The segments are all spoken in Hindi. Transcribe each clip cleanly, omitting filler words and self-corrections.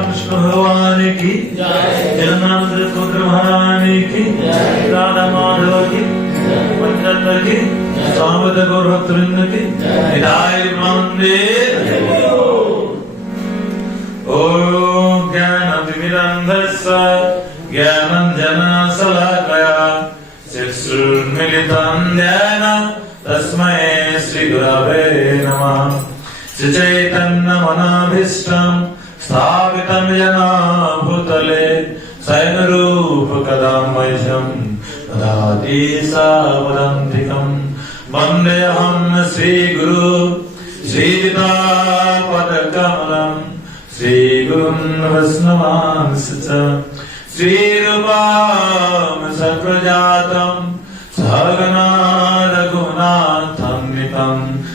कृष्ण भगवान की जगन्नाथ पुत्र भगवान की राधा माधव की पंचतंत्र की स्वागत गौर भक्तवृंद की विदाई मंदिर। ओम ज्ञानतिमिरन्धस्य ज्ञानाञ्जनशलाकया चक्षुर्मिलितं येन तस्मै श्रीगुरवे नमः। श्रीचैतन्यमनोभीष्टं स्थापितं येन भूतले स्वयं रूपकदा मह्यं ददाति सावदान्तिकं। वन्देऽहं श्रीगुरु श्रीयुतापदकमलं श्रीगुरुं वैष्णवांश्च श्रीरूपं सप्रजातं सहगना रघुनाथं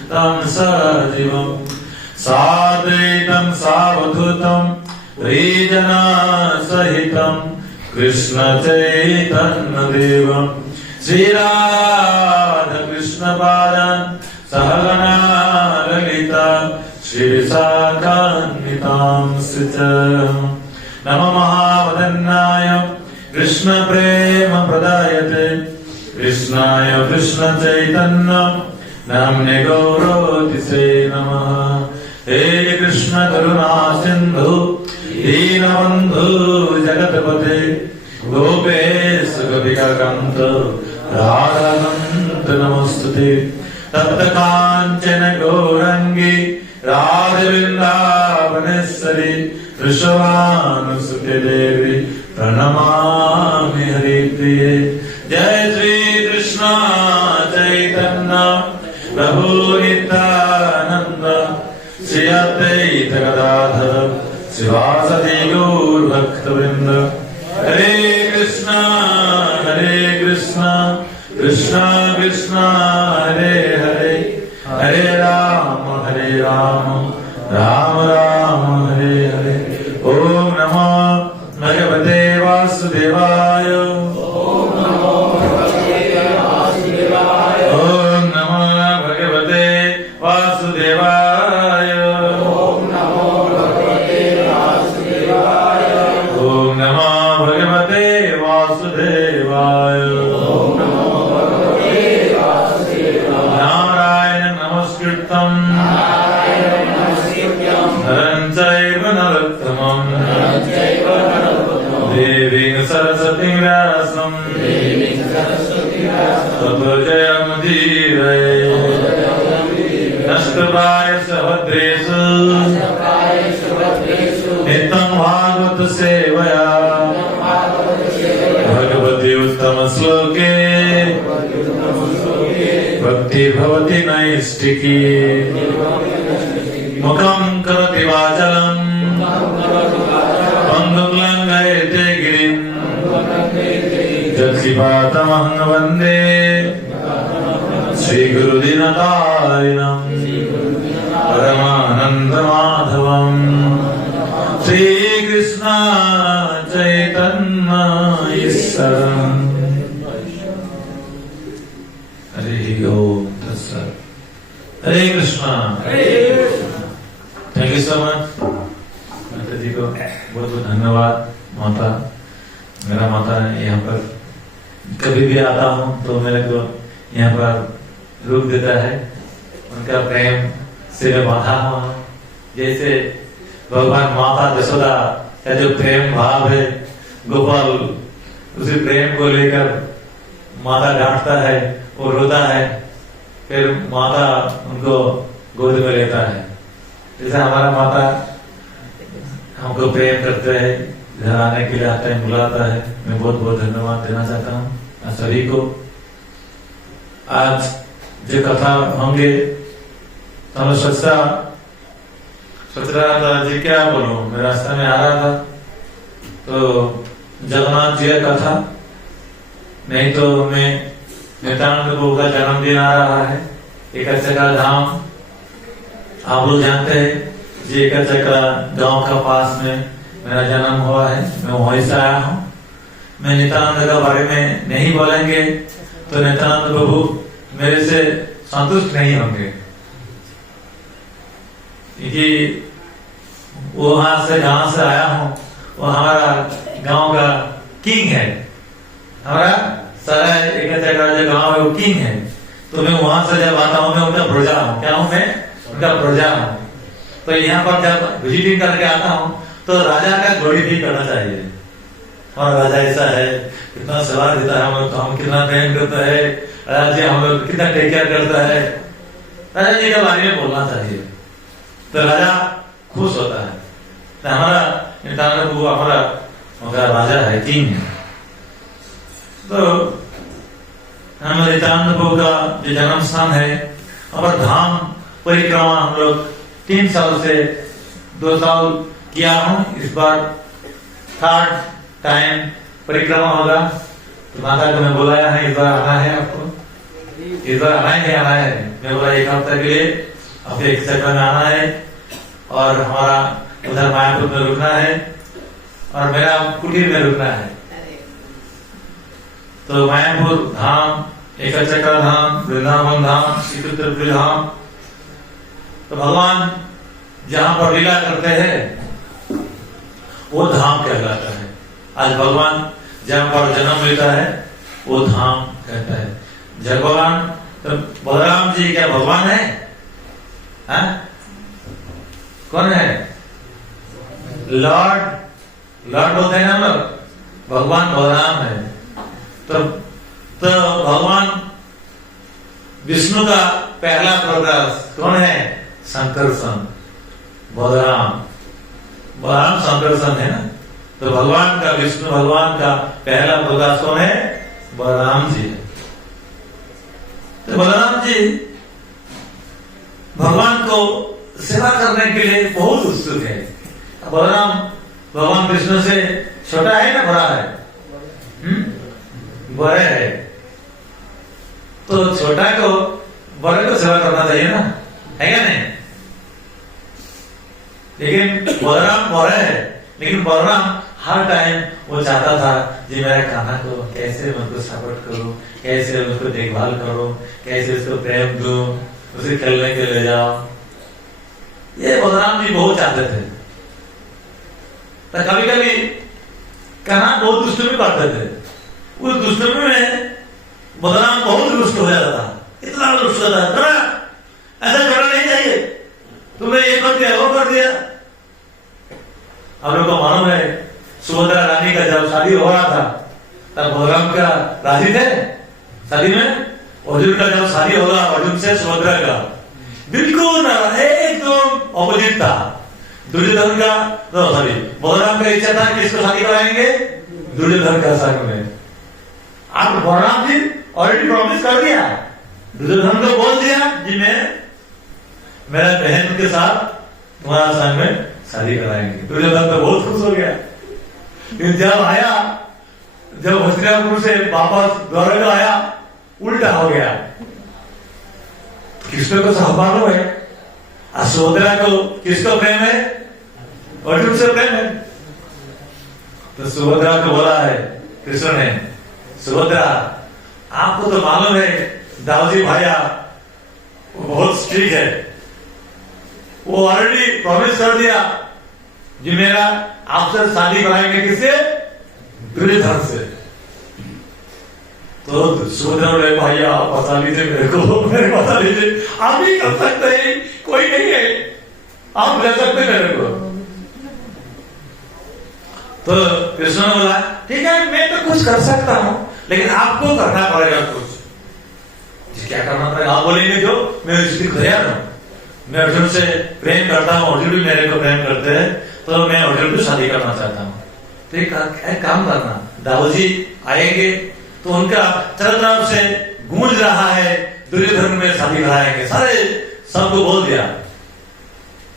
तं सजीवम् साद्वैतं सावधूतं त्रिजनसहितं कृष्ण चैतन्यदेवं श्रीराधाकृष्णपादान् सहगना ललिता श्रीविशाखान्वितांश्च। नमो महावदन्नाय कृष्णप्रेमप्रदायते कृष्णाय कृष्णचैतन्य नाम्ने गौरतिसे नमः। हे कृष्ण करुणा सिंधु दीनबन्धु जगत्पते गोपेश गोपिकान्त राधाकान्त नमोस्तुते। तप्त काञ्चन गौरङ्गी राधे वृन्दावनेश्वरी वृषभानुसुते देवी प्रणमामि हरिप्रिये। जय श्री कृष्ण चैतन्य प्रभु नित्यानंद श्री अद्वैत गदाधर श्रीवासदि गौर भक्तवृंद। हरे कृष्ण कृष्ण कृष्ण हरे हरे हरे राम राम राम हरे हरे। ओम नमो भगवते वासुदेवाय। ओम नमो भगवते वासुदेवाय। ओम नमो भगवते वासुदेवाय। ओम नमो भगवते वासुदेवाय। ओम नमो भगवते वासुदेवाय। ओम नमो भगवते वासुदेवाय। नारायण नमस्कृतं नरं चैव नरोत्तमं देवीं सरस्वती व्यासं ततो जयमुदीरये नष्टप्रायस्य भद्रेषु नित्यं भागवत सेवया भगवती उत्तम श्लोके भक्ति भवति नैष्ठिकी मुखं करोति वाचालं पंगुं लङ्घयते गिरिं जत्कृपातमहं वन्दे श्रीगुरुदीनतारिणं परमानन्दमाधवं श्रीकृष्ण चैतन्य ईश्वरम् हरि ओम तत्सत् Hare Krishna. Thank you so much माता जी को बहुत बहुत धन्यवाद। माता मेरा माता यहाँ पर कभी भी आता हूँ तो मेरे को यहाँ पर रोक देता है। उनका प्रेम से मैं बांधा हुआ हूँ। जैसे भगवान माता यशोदा का जो प्रेम भाव है, गोपाल उसी प्रेम को लेकर माता डांटता है, वो रोता है, फिर माता उनको गोद में लेता है। जैसे हमारा माता हमको प्रेम करते हैं, घर आने के लिए आता है, बुलाता है। मैं बहुत बहुत धन्यवाद देना चाहता हूँ सभी को। आज जो कथा होंगे तो मैं सोच रहा था जी क्या बोलूं। मैं रास्ते में आ रहा था तो जगन्नाथ जी का कथा, नहीं तो मैं नित्यानंद प्रभु का जन्मदिन आ रहा है। एकचक्रा धाम आप लोग जानते हैं जी, एकचक्रा गांव का पास में मेरा जन्म हुआ है। मैं वहीं से आया हूँ। मैं नित्यानंद के बारे में नहीं बोलेंगे तो नित्यानंद प्रभु मेरे से संतुष्ट नहीं होंगे, क्योंकि वो वहां से जहां से आया हूँ वो हमारा गांव का किंग है। हमारा सारा एकचक्रा जो गांव है वो किंग है। तो मैं वहां से जब आता हूँ मैं उनका प्रजा हूँ। क्या हूँ मैं? उनका प्रजा हूँ। तो यहाँ पर जब विजिटिंग करके आता हूँ तो राजा का जोड़ी भी करना चाहिए। हमारा राजा ऐसा है, कितना सलाह देता है, हम कितना प्रेम करता है, राजा जी हम लोग कितना टेक केयर करता है। राजा जी के बारे में बोलना चाहिए तो राजा खुश होता है। तो हमारा हमारा राजा है, किंग है। तो हमारे नित्यानंद प्रभु का जो जन्म स्थान है, हमारा धाम परिक्रमा हम लोग 3 साल से 2 साल किया हूँ। इस बार 3rd टाइम परिक्रमा होगा। तो माता को मैं बुलाया है, इस बार आना है आपको। इस बार आना है, आना है। मैं बोला 1 हफ्ते के लिए आपके एकचक्रा में आना है और हमारा उधर मायापुर में रुकना है और मेरा कुटीर में रुकना है। तो मायापुर धाम, एकचक्रा धाम, वृंदावन धाम, श्री त्रिपुरी धाम, तो भगवान जहां पर लीला करते हैं वो धाम कहलाता है। आज भगवान जहां पर जन्म लेता है वो धाम कहता है। जब भगवान तो बलराम जी क्या भगवान है? कौन है? लॉर्ड बोलते हैं ना लोग। भगवान बलराम है। तो भगवान विष्णु का पहला प्रकाश कौन है? शंकरसन। बलराम शंकरसन है ना। तो भगवान का, विष्णु भगवान का पहला प्रकाश कौन है? बलराम जी है। तो बलराम जी भगवान को सेवा करने के लिए बहुत उत्सुक है। बलराम भगवान विष्णु से छोटा है ना बड़ा है? बड़े है। तो छोटा को बड़े को सेवा करना चाहिए ना, है क्या नहीं? लेकिन बलराम बड़े है, लेकिन बलराम हर टाइम वो चाहता था जी मेरा कान्हा को कैसे उनको सपोर्ट करो, कैसे उसको देखभाल करो, कैसे उसको प्रेम दो, उसे खेलने के ले जाओ। ये बलराम जी बहुत चाहते थे। तो कभी कभी कान्हा बहुत दुष्टमी करते थे। उस दुष्टमी में बलराम बहुत रुष्ट हो जाता था। इतना रुष्ट होता था, ऐसा करना नहीं चाहिए, तुमने ये कर दिया, वो कर दिया। हम लोग को मालूम है सुभद्रा रानी का जब शादी हो रहा था तब बलराम का राजी थे शादी में। अर्जुन का जब शादी होगा अर्जुन से सुभद्रा का बिल्कुल एकदम ऑपोजिट था। दुर्योधन का सॉरी बलराम का इच्छा था किसको शादी कराएंगे, दुर्योधन का संग में। आप बलराम जी ऑलरेडी प्रॉमिस कर दिया, दुर्योधन को बोल दिया कि मैं मेरा बहन के साथ तुम्हारा संग में शादी कराएंगे। दुर्योधन तो बहुत खुश हो गया। जब आया, जब हस्तिनापुर से वापस द्वारका आया, उल्टा हो गया। कृष्ण को सब मालूम है, सुभद्रा को किसको प्रेम है, अर्जुन से प्रेम है। तो सुभद्रा को बोला है कृष्ण ने, सुभद्रा आपको तो मालूम है दाऊजी भाया बहुत स्ट्रिक्ट है, वो ऑलरेडी प्रॉमिस कर दिया कि मेरा आपसे शादी कराएंगे किससे, दुर्योधन से। तो सुभद्रा बोले भैया आप बता लीजिए मेरे बता लीजिए, आप ही कर सकते हैं, कोई नहीं है, आप ले सकते मेरे को। तो कृष्ण ने बोला ठीक है मैं तो कुछ कर सकता हूं लेकिन आपको करना पड़ेगा कुछ। क्या करना पड़ेगा आप बोलेंगे जो मैं उसकी तैयार हूं, मैं अर्जुन से प्रेम करता हूं, अर्जुन भी मेरे को प्रेम करते हैं, तो मैं अर्जुन को शादी करना चाहता हूं। तो एक काम करना, दाऊजी आएंगे तो उनका चारों तरफ से गूंज रहा है दुर्योधन में शादी कराएंगे, सारे सबको बोल दिया।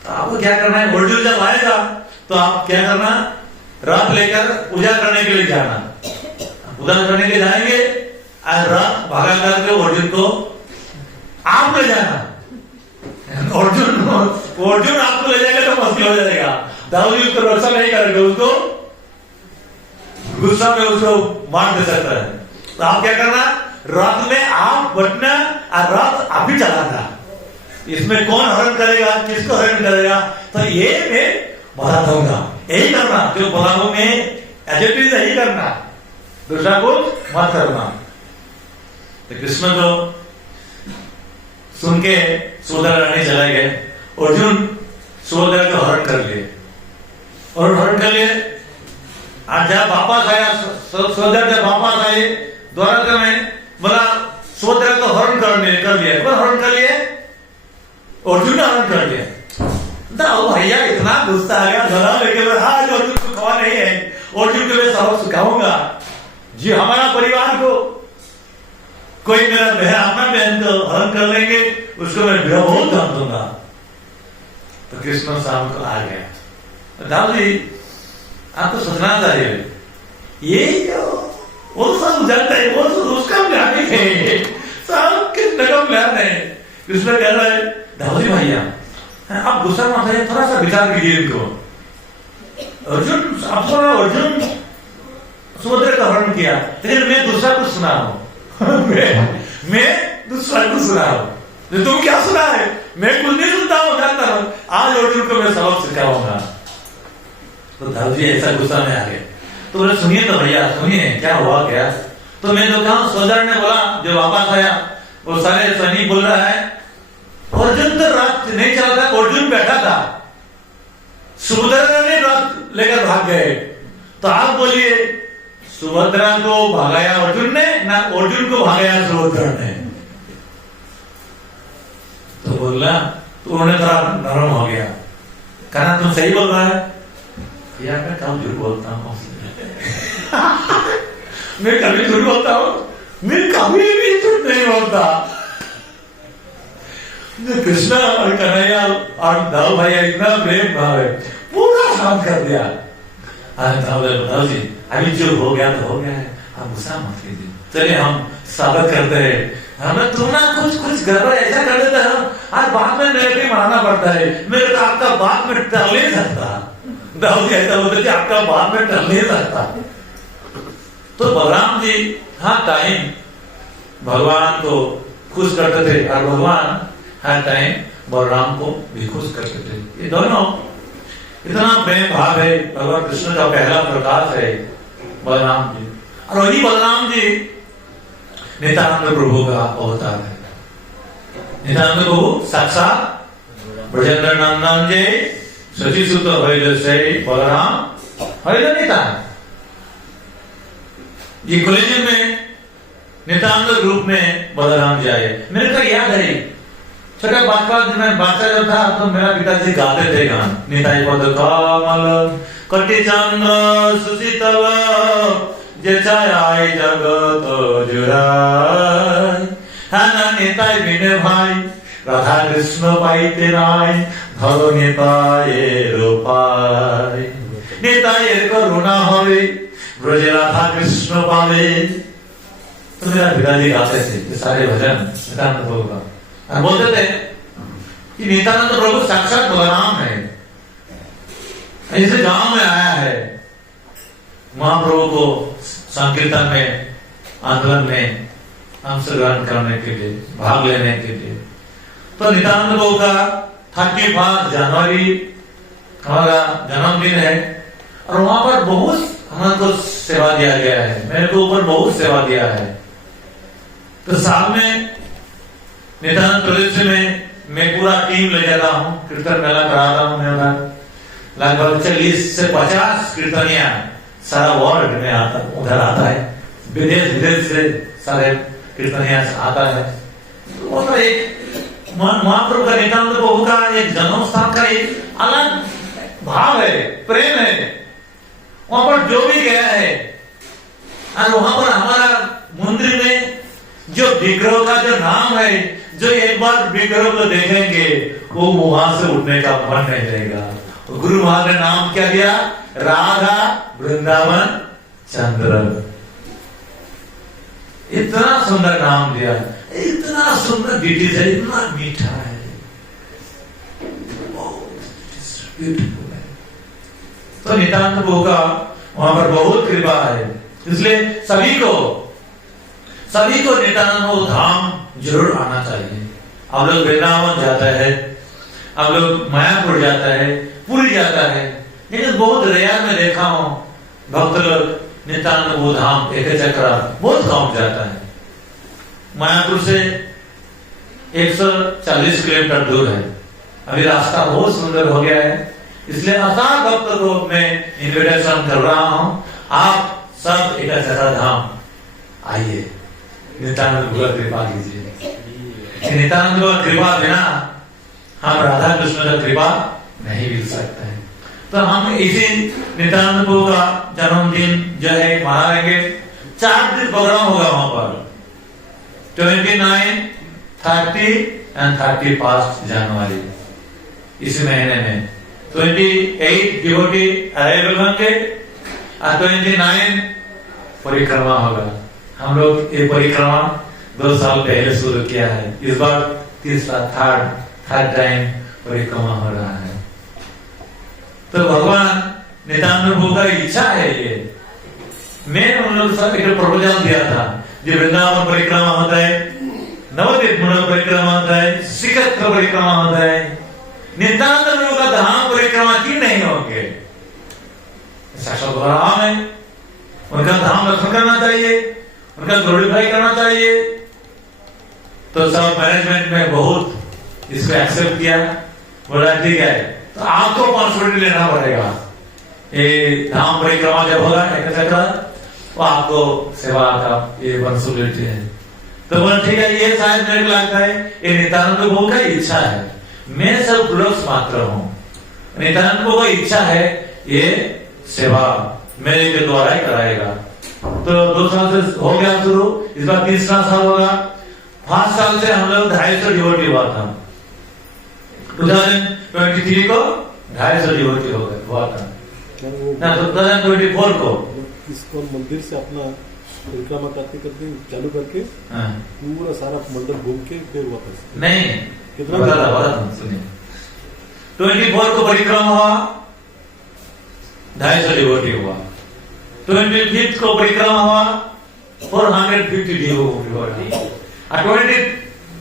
तो आपको क्या करना है, अर्जुन जब आएगा तो आप क्या करना, रथ लेकर पूजा करने के लिए जाना, पूजा करने के लिए जाएंगे और रथ भागा करके अर्जुन को आप ले जाना। अर्जुन आपको ले जाएगा तो मस्ती हो जाएगा, दाऊजी उसको रक्षा नहीं करेगा, उसको गुस्सा में उसको मार दे सकता है। तो आप क्या करना, रथ में आप बैठना और रथ आप ही चलाना। इसमें कौन हरण करेगा, किसको हरण करेगा, तो ये मैं बता दूंगा, यही करना जो बलाओं में एजेंट यही करना, दूसरा को मत करना। तो कृष्ण को सुन के सुभद्रा रानी चले गए, अर्जुन सुभद्रा को हरण कर लिए और हरण कर लिए। आज जब वापस आया सुभद्रा, जब वापस आए द्वारका में, बोला सुभद्रा को हरण कर लिया, कौन हरण कर लिए, अर्जुन ने हरण कर लिया। भैया इतना गुस्सा आ गया, गला लेके आज अर्जुन को खवा नहीं है, अर्जुन को मैं सबक सिखाऊंगा जी, हमारा परिवार को कोई मेरा बहन अपना बहन को हरण कर लेंगे उसको मैं बहुत दाम दूंगा। तो कृष्ण शाम को आ गया, दाऊजी आपको सोचना चाहिए, ये जो वो सब जानता है, वो सब उसका प्लान है, सब किसने का प्लान है। कृष्ण कह रहा है दाऊजी भैया आप गुस्सा मत आइए, थोड़ा सा विचार कीजिए इनको। अर्जुन सुभद्रा का हरण किया, लेकिन मैं दूसरा कुछ सुना हूं मैं दूसरा कुछ सुना हूं, तुम क्या सुना है, मैं कुछ नहीं सुनता हूं, जानता हूं, आज अर्जुन को मैं सबक सिखाऊंगा। तो दाऊजी ऐसा गुस्सा में आ गए। तो बोले सुनिए तो भैया सुनिए क्या हुआ क्या। तो मैं जो कहा, सोल्जर ने बोला जो वापस आया, वो सारे सैनिक बोल रहा है अर्जुन तो रथ नहीं चला था, अर्जुन बैठा था, सुभद्रा ने रथ लेकर भाग गए। तो आप बोलिए सुभद्रा को भगाया अर्जुन ने ना अर्जुन को भगाया सुभद्रा ने। तो बोला, तो उन्होंने थोड़ा नरम हो गया, कहना तुम सही बोल रहा है। यार मैं कब झूठ बोलता हूँ मैं कभी झूठ बोलता हूँ, मैं कभी भी झूठ नहीं बोलता। कृष्णा और कन्हैया और दाऊ भैया इतना प्रेम भाव है, पूरा काम कर दिया। दाऊजी अभी जो हो गया तो हो गया है, आप गुस्सा मत कीजिए, चलिए हम स्वागत करते हैं। हमें तुम ना कुछ गड़बड़ ऐसा कर देते हो और बाद में मेरे को मनाना पड़ता है, मेरे को आपका बात में टल नहीं सकता। दाऊजी ऐसा बोलते थे आपका बात में टल नहीं सकता। तो बलराम जी हर टाइम भगवान को खुश करते थे और भगवान हर टाइम बलराम को भी खुश करते थे। ये दोनों इतना प्रेम भाव है, भगवान कृष्ण का पहला प्रकाश है बलराम जी, और वही बलराम जी नित्यानंद प्रभु का अवतार है। नित्यानंद प्रभु साक्षात ब्रजेंद्र नंदन जी शशि सुत बलराम हरिजन नितान ये कॉलेज में नितानंद ग्रुप में बलराम जाए। मेरे को याद है छोटा बादशाह जब था तो मेरा पिताजी गाते थे गान निताई पद कमल कटि चंद्र सुशीतल जे छाय जगत जुराय हाना निताई बिने भाई राधा कृष्ण पाइते नाय धरो निताय रूपाय निताय करुणा होवे ब्रजे राधा कृष्ण पावे। तो मेरा पिताजी गाते थे ये सारे भजन नित्यानंद प्रभु का और बोलते थे कि नित्यानंद प्रभु साक्षात बलराम है, ऐसे गांव में आया है महाप्रभु को संकीर्तन में आंदोलन में अंशग्रहण करने के लिए भाग लेने के लिए। तो नित्यानंद प्रभु का 31 जनवरी हमारा जन्मदिन है और वहां पर बहुत हमको सेवा दिया गया है, मेरे को ऊपर बहुत सेवा दिया है। तो साल में नित्यानंद प्रदेश में मैं पूरा टीम ले जाता हूँ, कीर्तन मेला कराता हूँ। मैं लगभग 40 से 50 कीर्तनिया सारा वर्ल्ड में आता उधर आता है, विदेश विदेश से सारे कीर्तनिया आता है। तो वो एक महाप्रभु का नित्यानंद प्रभु का एक जन्म स्थान का एक अलग भाव है, प्रेम है। वहां पर जो भी गया है और वहां पर हमारा मंदिर में जो विग्रह का जो नाम है, जो एक बार विग्रह को देखेंगे वो वहां से उठने का मन नहीं रहेगा। गुरु महाराज ने नाम क्या दिया? राधा वृंदावन चंद्र। इतना सुंदर नाम दिया, इतना सुंदर डिटेल्स है, इतना मीठा है, ब्यूटीफुल है। तो नित्यानंद प्रभु का वहां पर बहुत कृपा है, इसलिए सभी को नित्यानंद धाम जरूर आना चाहिए। अब लोग वृंदावन जाता है, अब लोग मायापुर जाता है, पुरी जाता है, लेकिन बहुत रेयर में देखा हूं भक्त लोग नित्यानंद प्रभु धाम एक चक्र बहुत कम जाता है। मायापुर से 140 किलोमीटर दूर है, अभी रास्ता बहुत सुंदर हो गया है, इसलिए असार भक्त को मैं इन्विटेशन कर रहा हूं, आप सब एक चक्र धाम आइए, नित्यानंद प्रभु का कृपा कीजिए। नित्यानंद प्रभु का कृपा बिना हम राधा कृष्ण का कृपा नहीं मिल सकता है। तो हम इसी नित्यानंद प्रभु का जन्मदिन जो है मनाएंगे। 4 दिन प्रोग्राम होगा वहां पर, 29, 30 and 31 जनवरी इस महीने में। 28 डिवोटी अराइवल होंगे और 29 परिक्रमा होगा। हम लोग ये परिक्रमा 2 साल पहले शुरू किया है, इस बार तीसरा थर्ड टाइम परिक्रमा हो रहा है। तो भगवान नित्यानंद प्रभु का इच्छा है ये। मैं उन लोग सब एक प्रपोजल दिया था, जो वृंदावन परिक्रमा होता है, नवद्वीप परिक्रमा होता है, श्रीक्षेत्र परिक्रमा होता है, नित्यानंद प्रभु का धाम परिक्रमा क्यों नहीं होंगे? साक्षात बलराम है, उनका धाम रक्षण करना चाहिए, उनका ग्लोरीफाई करना चाहिए। तो सब मैनेजमेंट में बहुत इसको एक्सेप्ट किया, बोला ठीक है, तो आपको रिस्पांसिबिलिटी लेना पड़ेगा। ये धाम परिक्रमा जब होगा एक चक्र, तो आपको सेवा का ये रिस्पांसिबिलिटी है। तो बोला ठीक है, ये शायद मेरे को लगता है ये नित्यानंद प्रभु का इच्छा है, मैं सब ग्लोब्स मात्र हूं। नित्यानंद प्रभु की इच्छा है ये सेवा मेरे के द्वारा ही कराएगा। तो 2 साल से हो गया शुरू, इस बार 3रा साल होगा। 5 साल से हम लोग 250 डिवोटी हुआ था, 2023 को 250 डिवोटी हो गए हुआ था ना, 2024 को। इसको मंदिर से अपना परिक्रमा करते चालू करके पूरा सारा मंडप घूम के फिर वापस नहीं कितना सुनिए, 24 को परिक्रमा हुआ, 250 डिवोटी हुआ। 25 को परिक्रमा हुआ, 450 डिवोटी।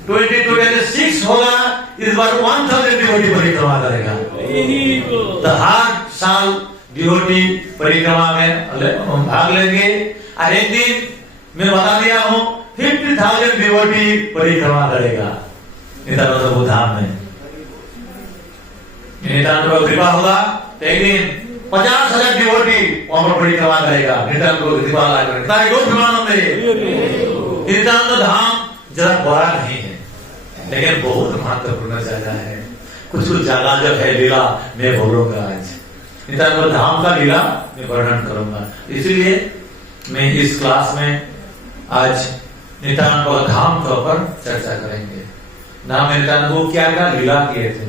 26 होगा, इस बार 1000 डिवोटी परिक्रमा करेगा। तो हर साल डिवोटी परिक्रमा में भाग लेंगे। और एक दिन मैं बता दिया हूं 50,000 डिवोटी परिक्रमा करेगा नित्यानंद प्रभु धाम में। नित्यानंद प्रभु कृपा होगा तो एक दिन 50,000 डिवोटी वहां पर परिक्रमा करेगा नित्यानंद को दीपाला करेगा। ताकि गो प्रेमानंद नित्यानंद धाम जरा बड़ा नहीं है, लेकिन बहुत महत्वपूर्ण जगह है। कुछ जगह जो है लीला मैं बोलूंगा आज, नित्यानंद धाम का लीला मैं वर्णन करूंगा। इसलिए मैं इस क्लास में आज नित्यानंद धाम के ऊपर चर्चा करेंगे। नाम नित्यानंद क्या क्या लीला किए थे,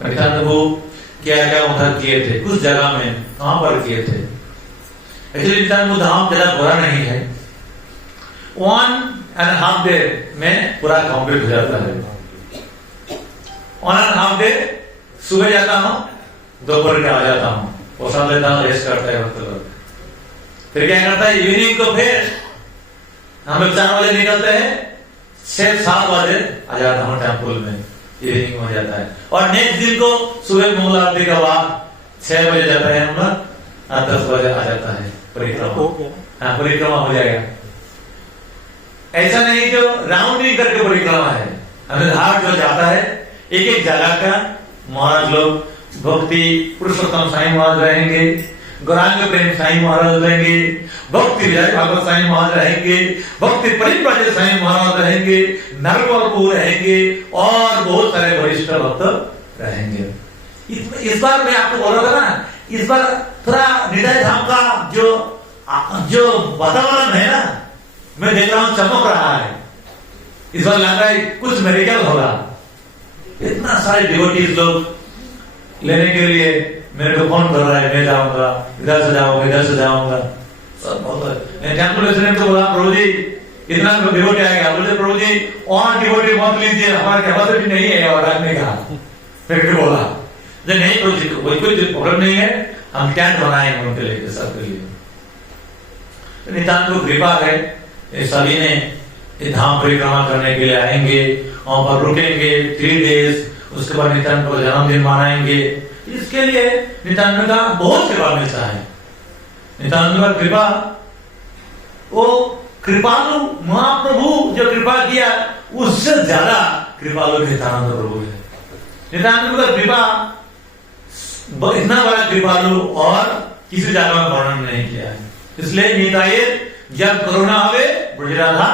नित्यानंद क्या क्या उधर किए थे, कुछ जगह में कहां पर किए थे। एक्चुअली नित्यानंद धाम ज्यादा बुरा नहीं है, 1.5 डे में पूरा कंप्लीट हो जाता है। 1.5 डे सुबह जाता हूं, दोपहर के आ जाता हूं, प्रसाद लेता हूं, रेस्ट करता है वक्त लोग। फिर क्या करता है, इवनिंग को फिर हम लोग 4 बजे निकलते हैं, 6-7 बजे आ जाता हूँ टेम्पल में, इवनिंग हो जाता है। और नेक्स्ट दिन को सुबह मंगल आरती के बाद 6 बजे जाता है हम लोग, 10 बजे आ जाता है परिक्रमा। हाँ, परिक्रमा हो जाएगा। ऐसा नहीं जो राउंडिंग करके परिक्रमा है, हमें घाट जो जाता है एक एक जगह का महाराज लोग भक्ति पुरुषोत्तम साईं महाराज रहेंगे, गौरांग प्रेम साईं महाराज रहेंगे, भक्ति विजय भागवत साईं महाराज रहेंगे, भक्ति परिव्राजक साईं महाराज रहेंगे, नरवरपुर रहेंगे और बहुत सारे वरिष्ठ भक्त रहेंगे। इस बार मैं आपको बोला था ना, इस बार थोड़ा निदाय धाम का जो वातावरण है ना, मैं देख रहा हूं चमक रहा है। इस बार लग रहा है कुछ मेरिकल होगा। इतना सारे डिवोटीज लोग लेने के लिए मेरे को फोन कर रहा है, मैं जाऊंगा, इधर से जाऊंगा, इधर से जाऊंगा, सब बहुत। टेम्पल प्रेसिडेंट को बोला, प्रभु जी इतना डिवोटी आएगा, बोले प्रभु जी और डिवोटी मत लीजिए, हमारे कैपेसिटी नहीं है और रखने का। फिर बोला नहीं प्रभु जी कोई प्रॉब्लम नहीं है, हम टेंट बनाएंगे उनके लिए, सबके लिए। नितांत को कृपा है, सभी ने धाम परिक्रमा करने के लिए आएंगे, वहां पर रुकेंगे 3 डेज, उसके बाद नित्यानंद को जन्मदिन मनाएंगे। इसके लिए नित्यानंद का बहुत कृपा मिलता है। नित्यानंद का कृपा, वो कृपालु महाप्रभु जो कृपा किया उससे ज्यादा कृपालु नित्यानंद प्रभु है। नित्यानंद का कृपा इतना बड़ा कृपालु और किसी जगह में वर्णन नहीं किया है। इसलिए निताये जब कोरोना आवे बुझ रहा था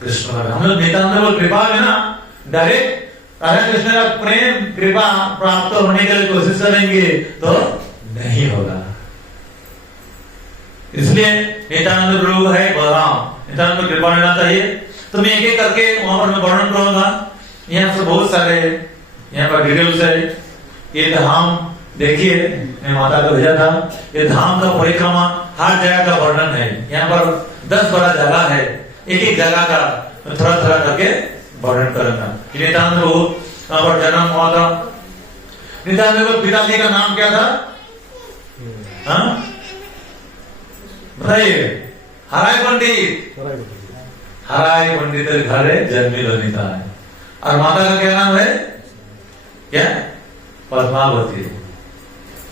कृष्ण, हम लोग नित्यानंद को कृपा है ना, डायरेक्ट राधा कृष्ण का प्रेम कृपा प्राप्त होने के लिए कोशिश करेंगे तो नहीं होगा। इसलिए नित्यानंद प्रभु है बलराम, नित्यानंद को कृपा लेना चाहिए। तो मैं एक एक करके वहां पर मैं वर्णन करूंगा। यहाँ से बहुत सारे यहाँ पर डिटेल्स है। ये धाम देखिए, मैं माता को भेजा था, ये धाम का परिक्रमा हर जगह का वर्णन है। यहाँ पर 10 बड़ा जगह है, एक एक जगह का थोड़ा थोड़ा करके वर्णन करूंगा। नित्यानंद प्रभु वहां पर जन्म हुआ था। नित्यानंद के पिताजी का नाम क्या था? बताइए। हराय पंडित, हराय पंडित घर है जन्मिलो निताय। और माता का क्या नाम है? क्या? पद्मावती।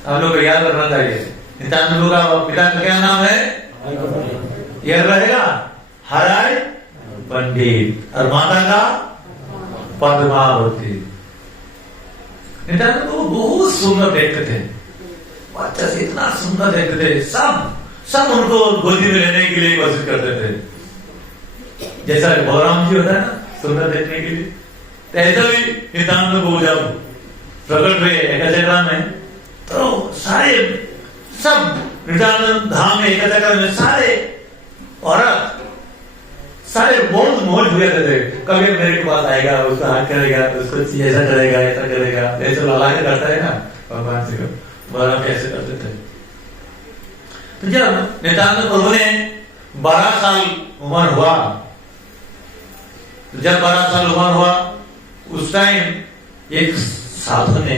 आप लोग याद रखना चाहिए। नित्यानंद का पिता का क्या नाम है? यह रहेगा हराय पंडित, और माता का पद्मावती। नित्यानंद को बहुत सुंदर देखते थे, बच्चा से इतना सुंदर देखते थे, सब उनको गोदी में लेने के लिए कोशिश करते थे। जैसा बलराम जी होता है ना सुंदर देखने के लिए, ऐसा भी नित्यानंद को जब प्रकट हुए एकाचक्र में, तो सारे सब नित्यानंद धाम में एकाचक्र में सारे औरत सारे बहुत मोहित हुए थे। कभी मेरे के पास आएगा, उसका हाथ करेगा, उसको ऐसा करेगा, ऐसा करेगा, ऐसा लाला के करता है ना भगवान जी को, बलराम कैसे करते थे। तो जब नित्यानंद प्रभु ने 12 साल उम्र हुआ, जब 12 साल उम्र हुआ उस टाइम एक साधु ने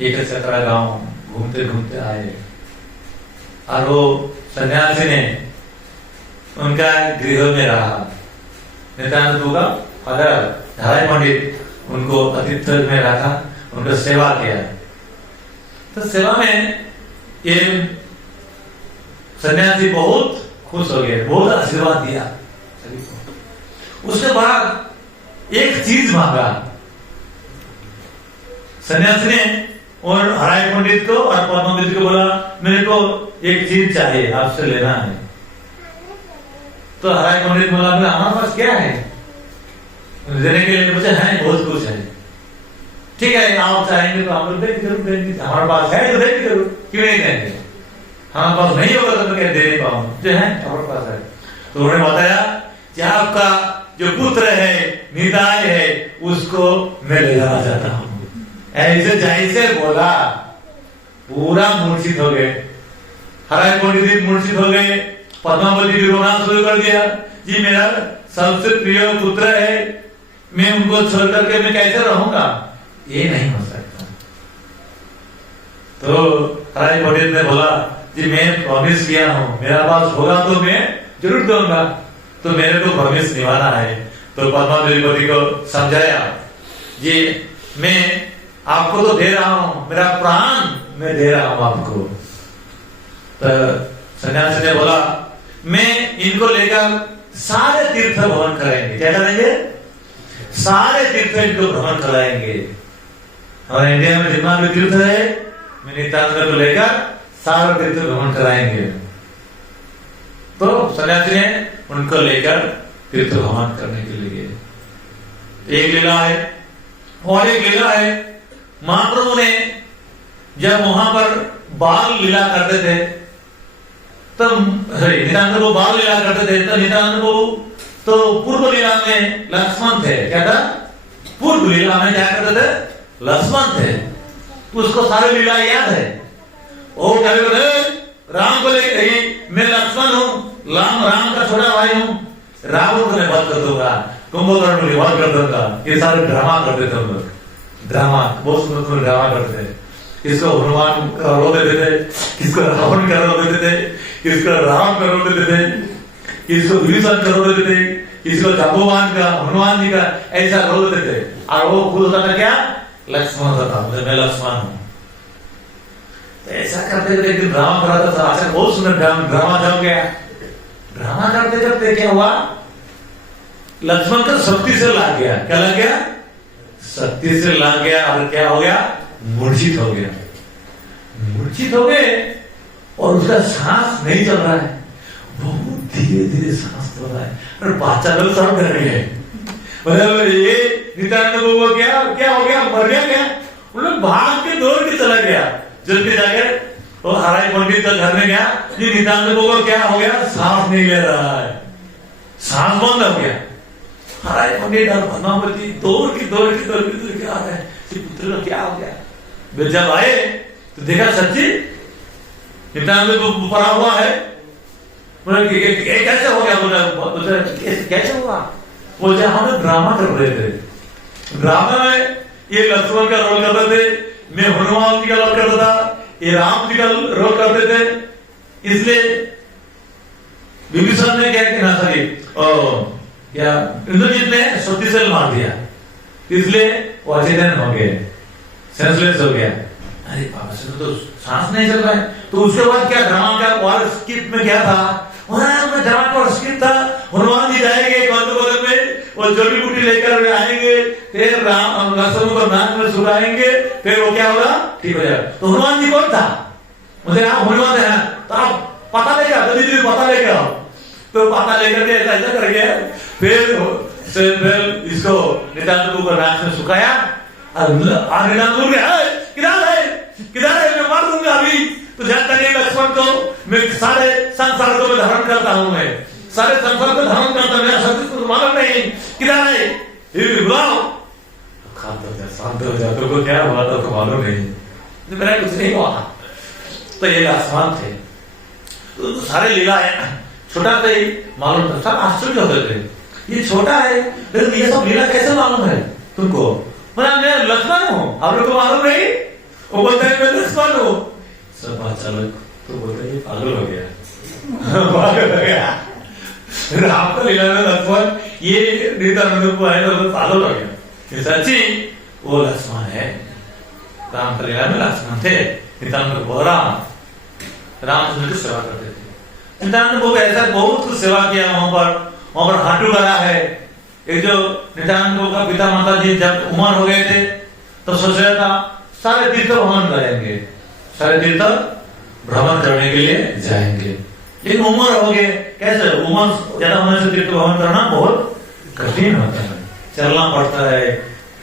एक चक्रा गांव घूमते घूमते आए, और वो सन्यासी ने उनका गृह में रहा। नित्यानंद प्रभु का फादर हराय पंडित उनको अतिथि में रखा, उनको सेवा किया। तो सेवा में ये सन्यासी बहुत खुश हो गए, बहुत आशीर्वाद दिया। उसके बाद एक चीज मांगा सन्यासी ने, और हराई पंडित को और पद्मावती को बोला मेरे को एक चीज चाहिए, आपसे लेना है। तो हराई पंडित बोला हमारे पास क्या है देने के लिए? मुझे है, बहुत कुछ है। ठीक है, आप चाहेंगे तो हम लोग देंगे, जरूर देंगे। हमारे पास है तो देंगे जरूर, क्यों नहीं देंगे? हमारे पास नहीं होगा तो मैं क्या दे नहीं पाऊंगा, जो है हमारे पास है। तो उन्होंने बताया कि आपका जो पुत्र है निताय है उसको मैं ले जाना चाहता हूं। ऐसे जैसे बोला पूरा मूर्छित हो गए, हराई पंडित मूर्छित हो गए। पद्मावती भी रोना शुरू कर दिया, जी मेरा सबसे प्रिय पुत्र है, मैं उनको छोड़ करके मैं कैसे रहूंगा, ये नहीं हो सकता। तो हराई पंडित ने बोला जी मैं प्रॉमिस किया हूं, मेरा पास होगा तो मैं जरूर दूंगा, तो मेरे को प्रॉमिस निभाना है। तो पद्मावती को समझाया, जी मैं आपको तो दे रहा हूं, मेरा प्राण मैं दे रहा हूं आपको। तो सन्यासी ने बोला मैं इनको लेकर सारे तीर्थ भ्रमण कराएंगे। क्या करेंगे? सारे तीर्थ इनको भ्रमण कराएंगे। हमारे इंडिया में जितना भी तीर्थ है मैं नित्यानंद को लेकर सारे तीर्थ भ्रमण कराएंगे। तो सन्यासी ने उनको लेकर तीर्थ भ्रमण करने के लिए, एक लीला है। और एक लीला है, महाप्रभु ने जब वहां पर बाल लीला करते थे तो नित्यानंद को बाल लीला करते थे, तो नित्यानंद को तो पूर्व लीला में लक्ष्मण थे। क्या था? पूर्व लीला में क्या करते थे? लक्ष्मण थे। उसको सारी लीला याद है। वो क्या राम को लेकर मैं लक्ष्मण हूँ, राम का छोटा भाई हूँ, रावण को मैं वध कर दूंगा, कुंभकर्ण को वध कर दूंगा। ये सारे ड्रामा करते थे हम लोग, ड्रामा बहुत सुंदर ड्रामा करते थे। किसको हनुमान का रो देते थे, किसको रावण का रो देते थे, किसको राम का रो देते थे, किसको विभीषण का रो देते थे, किसको जाम्बवान का, हनुमान जी का, ऐसा रो देते थे। और वो खुद होता था क्या? लक्ष्मण होता था, मुझे मैं लक्ष्मण हूँ। तो ऐसा करते करते एक दिन ड्रामा कराता था। अच्छा बहुत सुंदर ड्रामा जम गया। ड्रामा करते करते क्या हुआ? लक्ष्मण का शक्ति से लग गया। क्या लग गया? शक्ति से लग गया। और क्या हो गया? मूर्छित हो गया। मूर्छित हो गए और उसका सांस नहीं चल रहा है, बहुत धीरे धीरे सांस चल रहा है। और बादशाह लोग सब डर गए, मतलब ये नित्यानंद को क्या क्या हो गया? मर गया क्या? उन लोग भाग के दौड़ के चला गया। जल्दी जाके तो हराई पंडित का घर में गया, ये नित्यानंद को क्या हो गया? सांस नहीं ले रहा है, सांस बंद हो गया। हराई पंडित और पद्मावती दौड़ के क्या है, पुत्र का क्या हो गया? जब आए तो देखा सच्ची नित्यानंद को पड़ा हुआ है। कैसे हो गया? बोला कैसे हुआ? बोलते हम ड्रामा कर रहे थे। ड्रामा में ये लक्ष्मण का रोल कर रहे थे, मैं हनुमान जी का रोल करता था, ये राम जी का रोल करते थे। इसलिए विभीषण ने क्या कहना सही क्या इंद्रजीत ने शक्ति से मार दिया, इसलिए वो अचेतन हो गए, सेंसलेस हो गया। अरे बाबा से तो सांस नहीं चल रहा है। तो उसके बाद क्या ड्रामा का और स्किप में क्या था? वहां ड्रामा का स्किप था, हनुमान जी जाएंगे बगल में, वो जड़ी बूटी लेकर आएंगे, फिर राम लक्ष्मण को नाक में सुलाएंगे, फिर वो क्या होगा? ठीक हो जाएगा। तो हनुमान जी कौन था? मुझे आप हनुमान है तो आप पता लेके आओ, जल्दी जल्दी पता लेके आओ। तो पता लेकर के ऐसा कर गया। फिर इसको नित्यानंद को नाक में सुखाया और नित्यानंद किधर है मैं मार दूंगा अभी। तो जानता नहीं लक्ष्मण को मैं सारे संसार को धारण करता हूं, मैं सारे संसार को धारण करता हूं, मेरा शक्ति को मालूम नहीं किधर है, बुलाओ। शांत हो जाओ, तो क्या हुआ तो मालूम नहीं, मेरा कुछ नहीं हुआ। तो ये आसमान थे। तो सारे लीला है, छोटा सा ही मालूम था। सब आश्चर्य होते थे, ये छोटा है लेकिन ये सब लीला कैसे मालूम है तुमको? मैं लक्ष्मण हूँ, आप लोग को मालूम नहीं? वो बोलते हैं मैं लक्ष्मण हूँ। सब अचानक तो बोलते हैं पागल हो गया, पागल हो गया। राम का लीला में लक्ष्मण, ये नित्यानंद को आए तो पागल हो गया। सच्ची वो लक्ष्मण है, राम का लीला में लक्ष्मण थे। नित्यानंद को राम की सेवा करते थे। नित्यानंद को ऐसा बहुत कुछ सेवा किया। वहां पर हाटू करा है। एक जो नित्यानंद का पिता माता जी जब उम्र हो गए थे तो सोच रहा था सारे तीर्थ भ्रमण करेंगे, सारे तीर्थ भ्रमण करने के लिए जाएंगे। लेकिन उम्र हो गए, कैसे उम्र ज्यादा होने से तीर्थ भ्रमण करना बहुत कठिन होता है, चलना पड़ता है।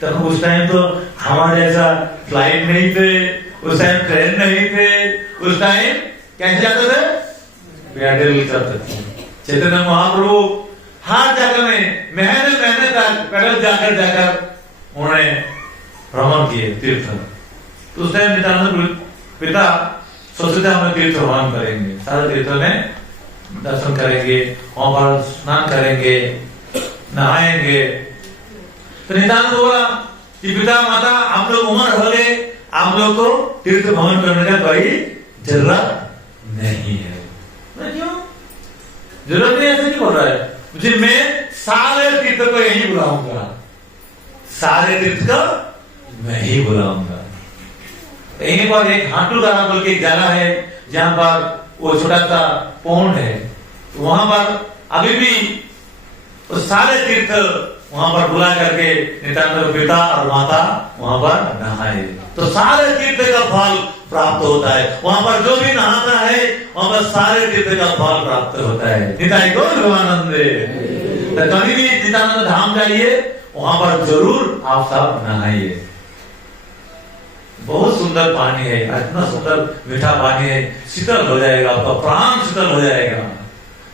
तब उस टाइम तो हमारे जैसा फ्लाइट नहीं थे, उस टाइम ट्रेन नहीं थे, उस टाइम कैसे जाते थे, पैदल चलते थे। चैतन्य महाप्रभु हर जगह में महीने तक पैदल जाकर उन्होंने भ्रमण किए तीर्थ। तो उस टाइम नित्यानंद पिता सोचते थे हम तीर्थ भ्रमण करेंगे, सारे तीर्थों में दर्शन करेंगे, वहां पर स्नान करेंगे, नहाएंगे। तो नित्यानंद बोला कि पिता माता आप लोग उम्र हो गए, आप लोग को तीर्थ भ्रमण करने का कोई जरूरत नहीं है। क्यों जरूरत नहीं, ऐसे क्यों बोल रहा है? मुझे मैं सारे तीर्थ को यही बुलाऊंगा, सारे तीर्थ को मैं ही बुलाऊंगा। यहीं पर एक हाटू गारा बोल के एक जगह है जहां पर वो छोटा सा पौंड है, तो वहां पर अभी भी वो सारे तीर्थ वहां पर बुला करके नित्यानंद पिता और माता वहां पर नहाए, तो सारे तीर्थ का फल प्राप्त होता है। वहां पर जो भी नहाता है वहां पर सारे तीर्थ का फल प्राप्त होता है। निताई गौर आनंद। तो कभी भी नित्यानंद धाम जाइए, वहां पर जरूर आप सब नहाइए। बहुत सुंदर पानी है, इतना सुंदर मीठा पानी है, शीतल हो जाएगा, आपका प्राण शीतल हो जाएगा।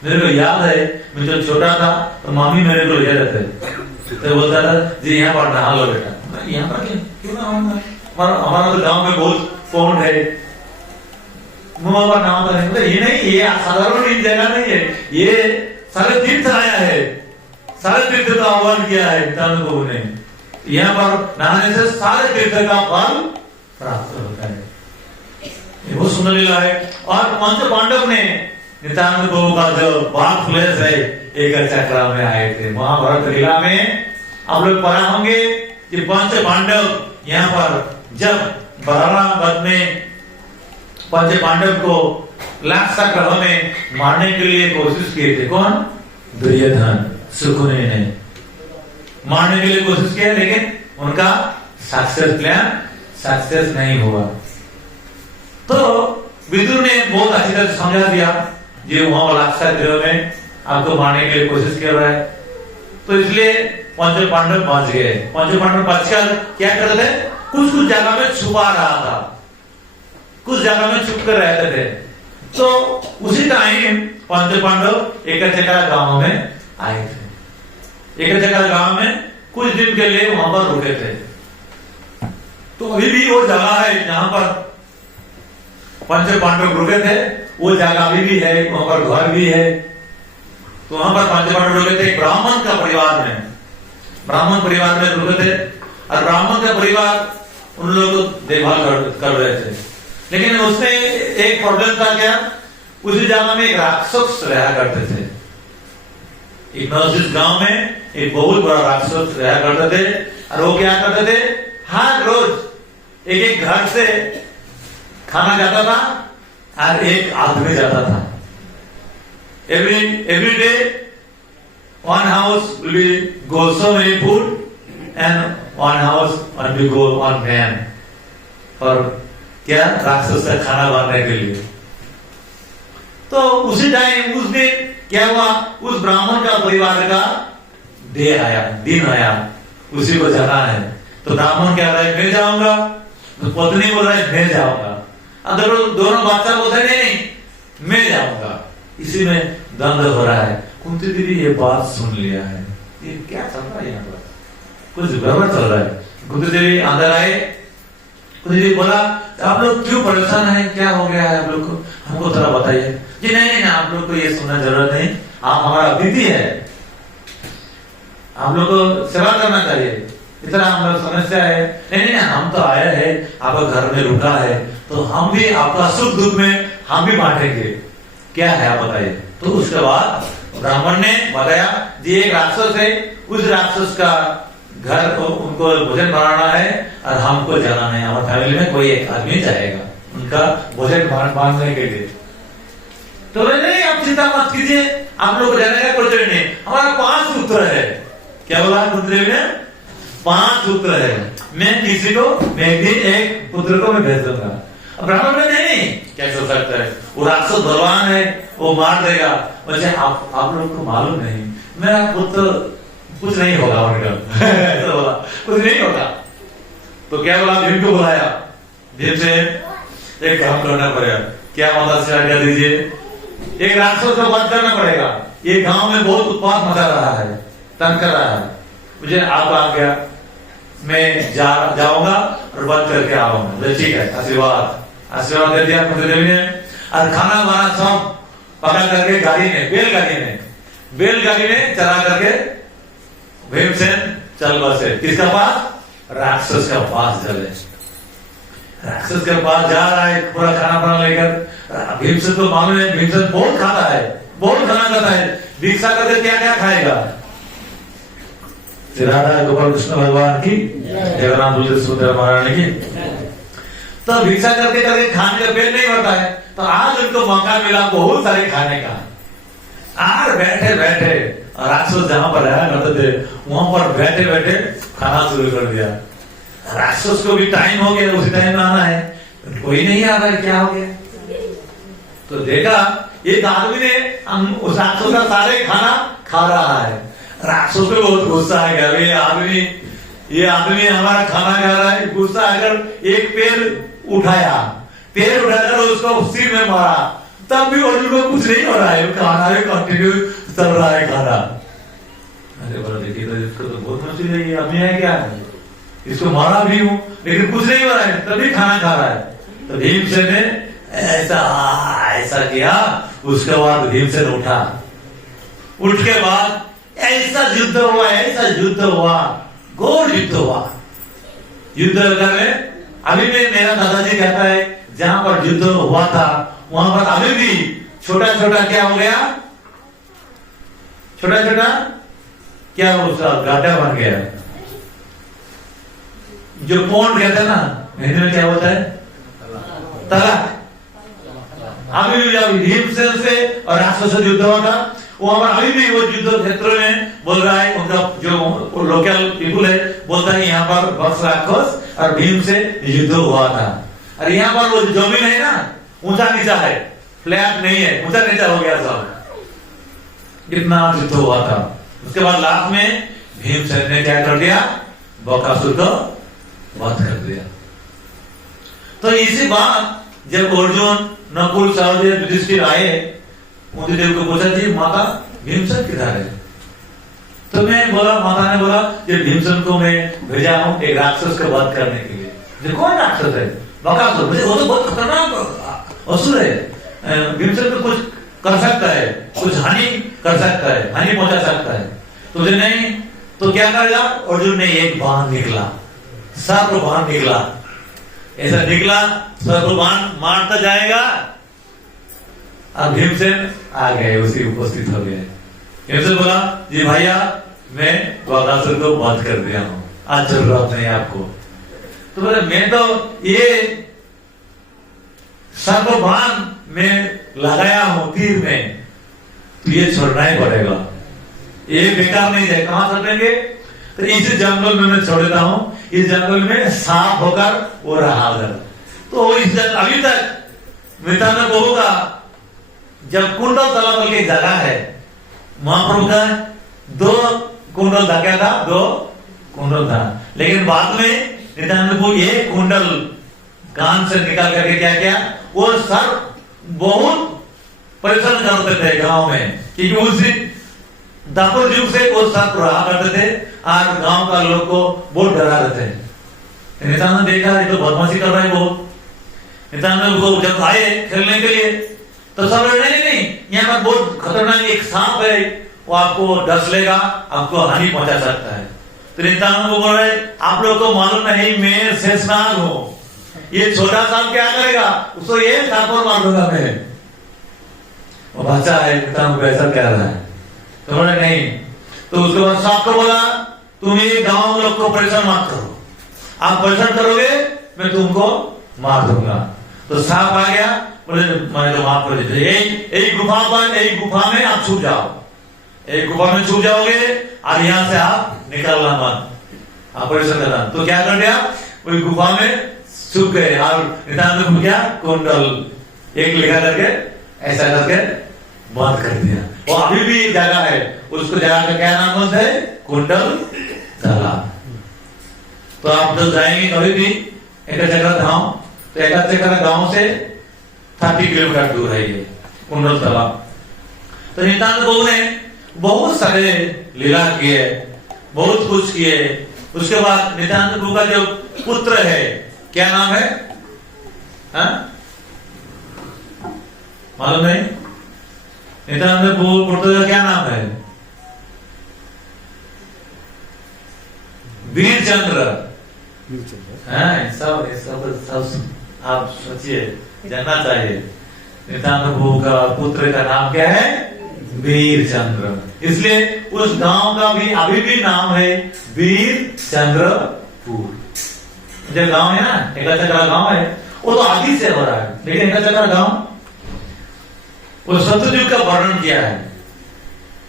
मेरे को याद है, मैं जब छोटा था तो मामी मेरे को ले जाते थे, तो बोलता था जी यहाँ पर नहा लो बेटा। यहाँ पर क्यों नहाऊंगा, हमारा तो गांव में बहुत पौंड है, वहां पर नहाता है। ये नहीं, ये साधारण जगह नहीं है, ये सारे तीर्थ आया है, सारे तीर्थ का आह्वान किया है नित्यानंद प्रभु ने। यहाँ पर नहाने से सारे तीर्थ का फल प्राप्त होता है। ये बहुत सुंदर लीला है। और पंच पांडव ने नित्यानंद प्रभु का जो बाग प्लेस है एक चक्रा में आए थे, महाभारत लीला में आप लोग पढ़ा होंगे कि पंच पांडव यहाँ पर जब बरारावत में पंच पांडव को लाक्षागृह में मारने के लिए कोशिश किए थे। कौन? दुर्योधन, शकुनि ने मारने के लिए कोशिश किया, लेकिन उनका सक्सेस प्लान सक्सेस नहीं हुआ। तो विदुर ने बहुत अच्छी तरह समझा दिया, ये वहां लाक्षागृह में आपको मारने के लिए कोशिश कर रहा है। तो इसलिए पंच पांडव बच गए। पंच पांडव बचकर क्या करते थे, कुछ कुछ जगह में छुपा रहा था, कुछ जगह में छुप कर रहते थे। तो उसी टाइम पंच पांडव एक जगह गांव में आए थे, एक जगह गांव में कुछ दिन के लिए वहां पर रुके थे। तो अभी भी वो जगह है जहां पर पंच पांडव रुके थे, वो जगह अभी भी है, वहां पर घर भी है। तो वहां पर पंच पांडव रुके थे ब्राह्मण का परिवार में, ब्राह्मण परिवार में रुके थे, और ब्राह्मण का परिवार उन लोगों को देखभाल कर रहे थे। लेकिन उसमें एक प्रॉब्लम था, क्या? उसी जगह में एक राक्षस रहा करते थे। इस गांव में एक बहुत बड़ा राक्षस रहा करते थे, और वो क्या करते थे, हर रोज एक एक घर से खाना जाता था और एक आदमी जाता था। Every day one house will be go so many food and one house will be go one man for क्या, राक्षस का खाना बनाने के लिए। तो उसी टाइम उस दिन क्या हुआ, उस ब्राह्मण का परिवार का दिन आया, उसी को जाना है। तो ब्राह्मण क्या रहा है, मैं जाऊंगा, तो पत्नी बोल रहा है मैं जाऊंगा, अगर दोनों बच्चा बोलते नहीं मैं जाऊंगा। इसी में द्वंद्व हो रहा है। कुंती देवी ये बात सुन लिया है, ये क्या चल रहा है यहाँ पर, कुछ गड़बड़ चल रहा है। कुंती देवी अंदर आए, कुंती देवी बोला आप लोग क्यों परेशान है, क्या हो गया है आप लोग को, हमको थोड़ा बताइए। जी नहीं, आप लोग को ये सुनना जरूरत नहीं, आप हमारा अतिथि है, आप लोग को सेवा करना चाहिए, इतना हम लोग समस्या है। नहीं, हम तो आए हैं, आपका घर में रुका है, तो हम भी आपका सुख दुख में हम भी बांटेंगे, क्या है आप बताइए। तो उसके बाद ब्राह्मण ने बताया जी एक राक्षस है, उस राक्षस का घर को उनको भोजन बनाना है और हमको जाना है, हमारे फैमिली में कोई एक आदमी जाएगा उनका भोजन बांधने के लिए। तो नहीं आप चिंता मत कीजिए, आप लोग जाने का कोई नहीं, हमारा 5 सूत्र है। क्या बोला कुंती देवी ने, 5 सूत्र है, मैं किसी को मैं एक दिन एक पुत्र को मैं भेज दूंगा। ब्राह्मण में नहीं, कैसे हो सकता है, वो राक्षस बलवान है, वो मार देगा। मुझे आप लोग को मालूम नहीं, मेरा पुत्र कुछ नहीं होगा उनका तो बोला कुछ नहीं होगा। तो क्या बोला, भीम को बुलाया। भीम से एक काम करना पड़ेगा, क्या माता से आज्ञा दीजिए, एक राक्षस को बंद करना पड़ेगा, ये गांव में बहुत उत्पात मचा रहा है, तंग कर रहा है, मुझे आप आज्ञा, मैं जाऊंगा और बंद करके आऊंगा। ठीक है, आशीर्वाद दे दिया पुत्र देवी ने। और खाना वाना सब पका करके गाड़ी में, बैलगाड़ी में चला करके भीमसेन चल बसे। किसका पास, राक्षस का पास चले। राक्षस के पास जा रहा है पूरा खाना पाना लेकर। भीमसेन को मालूम है भीमसेन बहुत खाता है, बहुत खाना खाता है, भिक्षा करके क्या क्या खाएगा। राधा गोपाल कृष्ण भगवान की, जगन्नाथ बलदेव सुभद्रा महारानी की। तो भिक्षा करके करके खाने का पेट नहीं भरता है, तो आज उनको मौका मिला बहुत सारे खाने का। और बैठे बैठे राक्षस जहां पर आया करते थे वहां पर बैठे बैठे खाना शुरू कर दिया। राक्षस को भी टाइम हो गया, उसी टाइम में आना है, कोई नहीं आ रहा है, क्या हो गया। तो देखा एक आदमी ने उस राक्षस का सारे खाना खा रहा है। राक्षस पे बहुत गुस्सा आ गया, ये आदमी हमारा खाना खा रहा है। गुस्सा आकर एक पैर उठाकर उसको सिर में मारा, तब भी अर्जुन को कुछ नहीं हो रहा है, खाना है कंटिन्यू चल रहा है खाना। अरे बोला देखिए तो इसको तो बहुत मुश्किल है, ये अभी है क्या, इसको मारा भी हूं लेकिन कुछ नहीं हो रहा है, तभी खाना खा रहा है। तो भीमसेन ने ऐसा किया। उसके बाद भीमसेन उठ के बाद ऐसा युद्ध हुआ, घोर युद्ध हुआ। युद्ध में अभी भी मेरा दादाजी कहता है जहां पर युद्ध हुआ था वहां पर अभी भी छोटा छोटा क्या हो गया, छोटा छोटा क्या उसका घाटा बन गया। जो पौंड कहते हैं ना हिंदी में क्या होता है, तलाक। अभी भी जब भीमसेन से और राक्षस से युद्ध हुआ था वहां पर अभी भी वो युद्ध क्षेत्र में बोल रहा है, उनका जो लोकल पीपुल है बोलता है यहाँ पर बक्स राक्षस और भीम से युद्ध हुआ था। और यहाँ पर वो जमीन है ना ऊंचा नीचा है, फ्लैट नहीं है, ऊंचा नीचा हो गया सब, इतना युद्ध हुआ था। उसके बाद लास्ट में भीमसेन ने क्या कर दिया, बकासुर को वध कर दिया। तो इसी बात जब अर्जुन, नकुल, सहदेव, युधिष्ठिर आए, देव को पूछा जी माता भीमसेन किधर है। तो मैं बोला, माता ने बोला ये भीमसेन को मैं भेजा हूं एक राक्षस को वध करने के लिए। कौन राक्षस है, बकासुर। वो तो बहुत खतरनाक असुर है, भीमसेन को कुछ कर सकता है, कुछ हानि कर सकता है, हानि पहुंचा सकता है। तुझे नहीं तो क्या करेगा। अर्जुन ने एक बाण निकला, सर्प बाण निकला, ऐसा निकला सर्प बाण मारता जाएगा। अब भीमसेन आ गए, उसी उपस्थित हो गए। भीमसेन बोला जी भैया मैं बकासुर को वध कर दिया हूं, आज जरूरत नहीं आपको। तो बोले मैं तो ये सर्प बाण में लगाया हूं तीर में, तो ये छोड़ना ही पड़ेगा, ये बेकार नहीं जाए। कहां छोड़ेंगे, तो इस जंगल में मैं छोड़ देता हूं। इस जंगल में सांप होकर वो रहा उधर। तो इस अभी तक मृतान को होगा जब कुंडल तलाब की जगह है, महाप्रभु का 2 कुंडल था, क्या था, 2 कुंडल था। लेकिन बाद में नित्यानंद को एक कुंडल कान से निकाल करके क्या किया, वो सर बहुत परेशान करते थे गांव में, क्योंकि उस दापुर युग से वो सर्प रहा करते थे और गांव का लोग को बहुत डरा रहे थे। नित्यानंद देखा ये तो बदमाशी कर रहा है बहुत। नित्यानंद को जब आए खेलने के लिए तो सब नहीं, यहाँ पर बहुत खतरनाक एक सांप है, वो आपको डस लेगा, आपको हानि पहुंचा सकता है। तो नित्यानंद को बोल रहे आप लोग को मालूम नहीं मैं शेषनाग हूं, ये छोटा सांप क्या करेगा, उसको ये सांप और मार दूंगा मैं। वो बच्चा है, नित्यानंद को ऐसा कह रहा है। तो बोले नहीं। तो उसके बाद सांप को बोला तुम ये गांव लोग को परेशान मत करो, आप परेशान करोगे मैं तुमको मार दूंगा। तो सांप आ गया, बोले मैं तो माफ कर देते, एक गुफा में आप छुप जाओ, एक गुफा में छुप जाओगे और यहां से आप निकलना मत। ऑपरेशन करना। तो क्या कर दिया, वही गुफा में छुप गए और नित्यानंद को क्या कुंडल एक लिखा करके ऐसा करके बंद कर दिया। वो अभी भी एक जगह है, उसको जगह का क्या नाम बोलते है, कुंडल तालाब। तो आप जो जाएंगे कभी भी एकचक्रा धाम, तो एकचक्रा गांव से 30 किलोमीटर दूर है ये कुंडल तालाब। तो नित्यानंद प्रभु ने बहुत सारे लीला किए, बहुत कुछ किए। उसके बाद नित्यानंद प्रभु का जो पुत्र है, क्या नाम है, मालूम नहीं? नित्यानंद प्रभु पुत्र का क्या नाम है? वीरचंद्र। सब आप सोचिए, जानना चाहिए। नित्यानंद प्रभु का पुत्र का नाम क्या है, वीरचंद्र। इसलिए उस गांव का भी अभी भी नाम है वीरचंद्रपुर। जो गांव है ना, एकचक्रा गांव है, वो तो आदि से हो रहा है, लेकिन एकचक्रा गांव वो सतयुग का वर्णन किया है।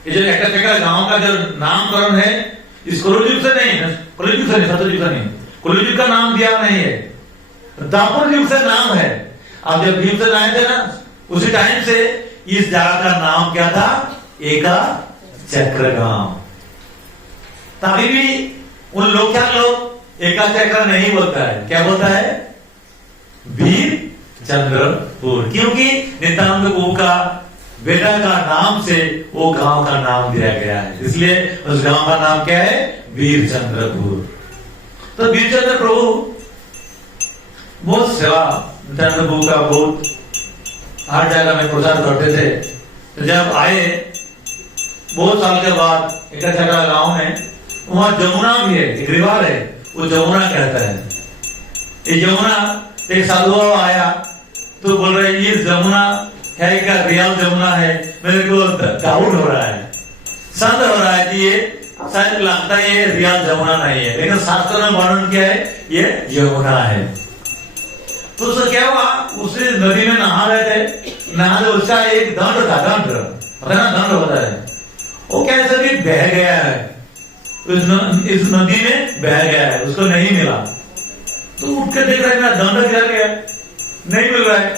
ये जो एकचक्रा गांव का जो नामकरण है, इस कलयुग से नहीं, कलयुग से नहीं, सतयुग से नहीं, कलयुग का नाम दिया नहीं है, द्वापर युग से नाम है। अब जब भीमसेन आए थे ना, उसी टाइम से इस जगह का नाम क्या था, एकचक्र गांव। तभी भी उन लोग क्या लोग एकचक्र नहीं बोलता है, क्या बोलता है, वीरचंद्रपुर, क्योंकि नित्यानंद प्रभु का बेटा का नाम से वो गांव का नाम दिया गया है। इसलिए उस गांव का नाम क्या है, वीरचंद्रपुर। तो वीरचंद्र प्रभु बहुत सेवा नित्यानंद प्रभु का बहुत हर जगह में प्रचार करते थे। तो जब आए बहुत साल के बाद एकचक्रा गांव में, वहां जमुना भी है, एक रिवर है, वो जमुना कहता है। ये जमुना एक साधु आया तो बोल रहे ये जमुना है क्या, रियल जमुना है? मेरे को डाउट हो रहा है, संदेह हो रहा है कि ये शायद लगता है ये रियल जमुना नहीं है, लेकिन शास्त्र में वर्णन किया है ये यमुना है। तो उसका क्या हुआ, उसे नदी में नहा रहे थे, नहा तो उसका एक दंड था, दंड पता ना, दंड होता है, वो कैसे भी बह गया है, इस नदी में बह गया है, उसको नहीं मिला। तो उठ के देख रहा है, मेरा दंड गिर गया, नहीं मिल रहा है,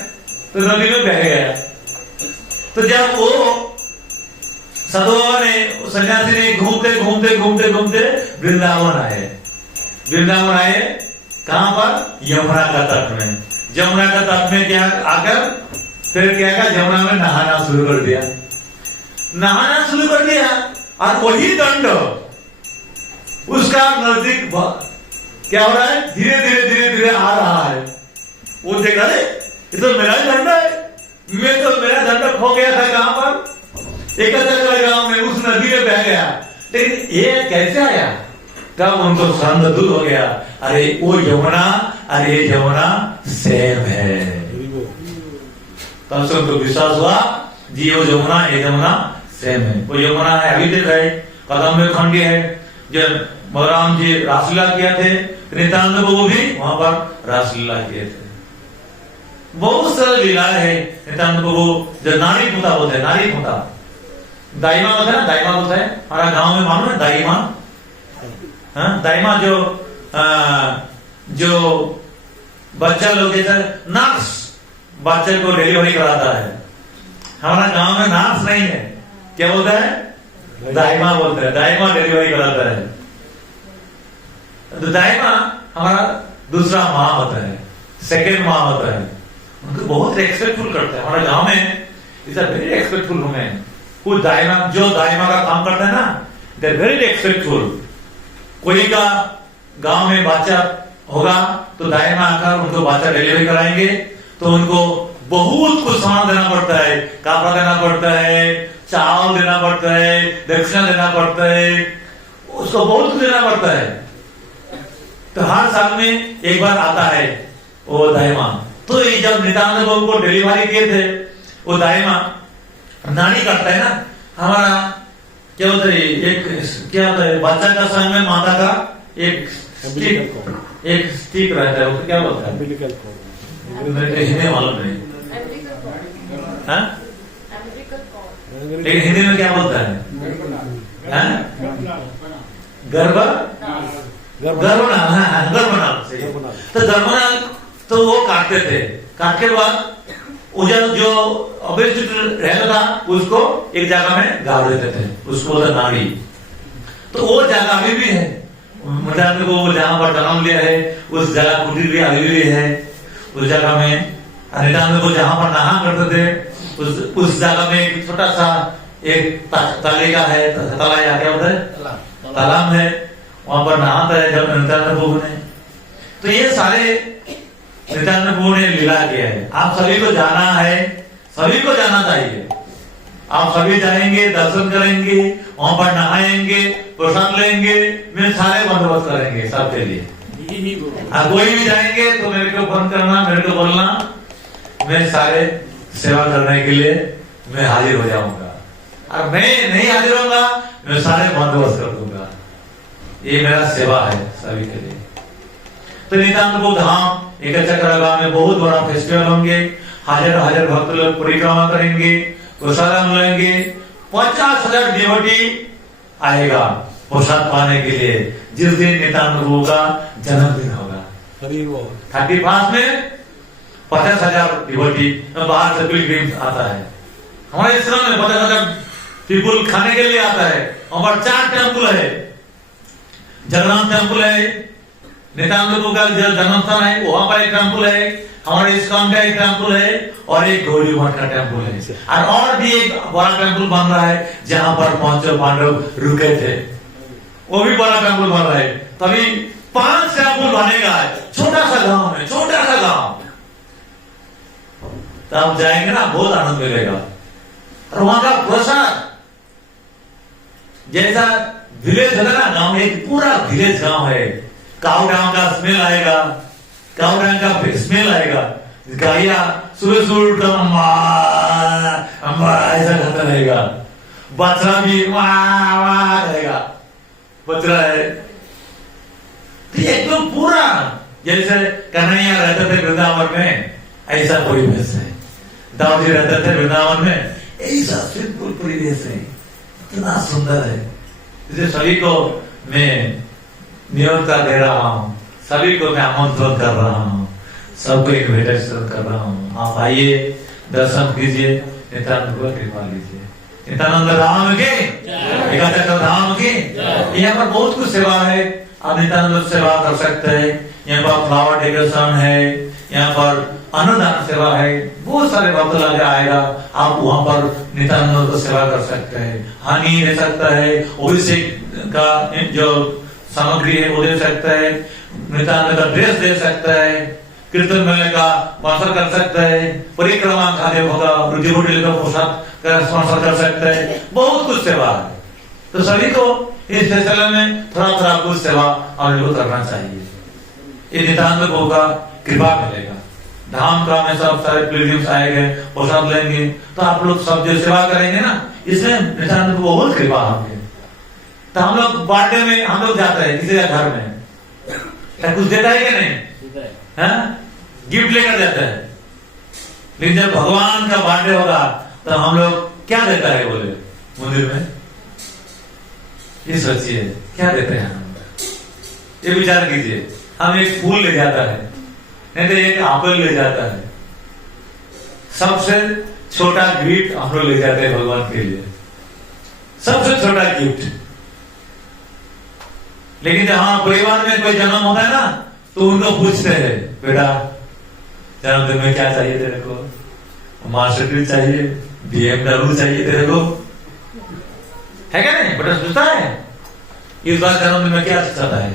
तो नदी में बह गया। तो जब वो साधु बाबा ने, सन्यासी ने घूमते घूमते घूमते घूमते वृंदावन आए। वृंदावन आए कहां पर, यमुना का तट में। यमुना का तट में क्या आकर फिर क्या किया, यमुना में नहाना शुरू कर दिया, नहाना शुरू कर दिया। और वही दंड उसका नजदीक क्या हो रहा है, धीरे धीरे धीरे धीरे आ रहा है। वो देखा, ये तो मेरा दंड है, मैं तो मेरा दंड खो गया था कहां पर, एकचक्रा गांव में, उस नदी में बह गया, लेकिन ये कैसे आया? तब उनको संदेह दूर हो गया, अरे वो यमुना, अरे ये यमुना सेम है। तब से उनको विश्वास हुआ जी वो यमुना, ये यमुना सेम है, वो यमुना है। अभी देख रहे कदम में खंडी है, जब बलराम जी रासलीला किया थे, नित्यानंद प्रभु भी वहां पर रासलीला किए थे। बहुत सारी लीला है नित्यानंद प्रभु। जो नारी पूता बोलते हैं, नारी पूता, दाईमा होता है ना, दाईमा बोलता है हमारा गांव में, मालूम है दाईमा? दाईमा जो बच्चा लोग जैसे नर्स बच्चे को डिलीवरी कराता है, हमारा गांव में नर्स नहीं है, क्या बोलता है, दाईमा बोलता है, दाईमा डिलीवरी कराता है। तो दाईमा हमारा दूसरा माँ होता है, सेकेंड माँ होता है। उनको बहुत रेस्पेक्टफुल करते हैं हमारे गांव में, is a very respectful women. कुछ दाईमा, जो दाईमा का काम करते हैं ना, दे आर वेरी रेस्पेक्टफुल। कोई का गांव में बच्चा होगा तो दाईमा आकर उनको बच्चा डिलीवरी कराएंगे, तो उनको बहुत कुछ सामान देना पड़ता है, कपड़ा देना पड़ता है, चावल देना पड़ता है, दक्षिणा देना पड़ता है, उसको बहुत कुछ देना पड़ता है। तो हर साल में एक बार आता है वो दाईमा। तो ये जब नित्यानंद प्रभु को डिलीवरी किए थे, वो दाईमा नानी करता है ना, हमारा क्या होता है, एक क्या होता है, बच्चा का संग में माता का एक स्टिक रहता है, उसको क्या बोलता है, हिंदी मालूम नहीं, लेकिन हिंदी में क्या बोलता है, गर्भ घर बना तो गर्भनाल तो वो काटते थे। काट के बाद जो अवशिष्ट रहता था उसको एक जगह में गाड़ देते थे, उसको बोलते नाड़ी। तो वो जगह अभी भी है, नित्यानंद को जहां पर जन्म लिया है उस जगह कुटीर भी अभी भी है। उस जगह में नित्यानंद को जहां पर नहा करते थे उस जगह में एक छोटा सा एक ताले का है, ताला या क्या होता है, तालाब है, वहां पर नहाता है जब नित्यानंद प्रभु ने। तो ये सारे नित्यानंद प्रभु ने लीला किया है। आप सभी को जाना है, सभी को जाना चाहिए। आप सभी जाएंगे, दर्शन करेंगे, वहां पर नहाएंगे, प्रसाद लेंगे, मैं सारे बंदोबस्त करेंगे सबके लिए। कोई भी जाएंगे तो मेरे को फोन करना, मेरे को बोलना, मैं सारे सेवा करने के लिए मैं हाजिर हो जाऊंगा। और मैं नहीं हाजिर होगा मैं सारे बंदोबस्त कर दूंगा। ये मेरा सेवा है सभी के लिए। तो नित्यानंद प्रभु धाम एक चक्रगांव में बहुत बड़ा फेस्टिवल होंगे, हजार भक्त लोग परिक्रमा करेंगे, प्रसाद लेंगे, 50,000 डिवोटी आएगा प्रसाद पाने के लिए जिस दिन नित्यानंद प्रभु का जन्मदिन होगा। 31 में 50,000 डिवोटी बाहर से पिलग्रिम्स आता है। हमारे इस्लाम में 50,000 पीपुल खाने के लिए आता है। हमारे 4 टेम्पल है, जगन्नाथ टेम्पल है, नित्यानंद प्रभु का जन्म स्थान है वहां पर एक टेम्पल है, हमारे इस्कॉन का एक टेम्पल है और एक गौड़ी मठ का टेम्पल है। और भी एक बड़ा टेम्पल बन रहा है जहां पर पांचों पांडव रुके थे, वो भी बड़ा टेम्पल बन रहा है। तभी 5 टेम्पल बनेगा छोटा सा गांव में, छोटा सा गांव। तब जाएंगे ना बहुत आनंद मिलेगा। और वहां का प्रसाद जैसा विलेज है ना, गांव एक पूरा विलेज गांव है। काऊ डांग का स्मेल आएगा, काऊ डांग का स्मेल आएगा। गाया सुबह सुबह उठकर अम्मा अम्मा ऐसा खाता रहेगा। बछड़ा भी वाह वाह करेगा, बछड़ा है। तो एकदम पूरा जैसे कन्हैया रहते थे वृंदावन में ऐसा परिवेश है। दाऊद जी रहते थे वृंदावन में ऐसा सिंपल परिवेश है, इतना सुंदर है। इसे सभी को मैं नियोजता दे रहा हूँ, सभी को मैं आमंत्रण कर रहा हूँ, सबको इन्विटेशन कर रहा हूँ। आप आइए, दर्शन कीजिए, नित्यानंद को कृपा लीजिए। नित्यानंद धाम के, एकाचक्र धाम के। यहाँ पर बहुत कुछ सेवा है, आप नित्यानंद सेवा कर सकते हैं। यहाँ पर फ्लावर डेकोरेशन है, यहाँ पर अन्नदान सेवा है, बहुत सारे भक्त लगे आएगा। आप वहां पर नित्यानंद को सेवा कर सकते हैं। हानि दे सकता है, अभिषेक का जो सामग्री है वो दे सकता है, नित्यानंद का ड्रेस दे सकता है, कीर्तन मेले का स्पॉन्सर कर सकता है, परिक्रमा खाने होगा डिवोटी का पोशाक का स्पॉन्सर कर सकता है। बहुत कुछ सेवा है, तो सभी को इस सिलसिले में थोड़ा थोड़ा कुछ सेवा अनुभव करना चाहिए। ये नित्यानंद प्रभु का कृपा मिलेगा। धाम का में सब सारे पिलग्रिम्स आएंगे, प्रसाद लेंगे, तो आप लोग सब जो सेवा करेंगे ना, इसमें नित्यानंद को बहुत कृपा होगी। तो हम लोग बर्थडे में हम लोग जाते हैं किसी के घर में, कुछ देता है क्या नहीं, है गिफ्ट लेकर जाते हैं। लेकिन जब भगवान का बर्थडे होगा तो हम लोग क्या देता है बोले मंदिर में, ये सोचिए क्या देते हैं हम, ये विचार कीजिए। हम एक फूल ले जाता है, नहीं तो एक एप्पल ले जाता है। सबसे छोटा गिफ्ट हम लोग ले जाते हैं भगवान के लिए, सबसे छोटा गिफ्ट। लेकिन जहां परिवार में कोई जन्म होता है ना, तो उनको पूछते हैं बेटा जन्मदिन में क्या चाहिए तेरे को, मार्सिडीज चाहिए, BMW चाहिए तेरे को, है क्या नहीं? बेटा पूछता है इस बार जन्मदिन में क्या चाहता है,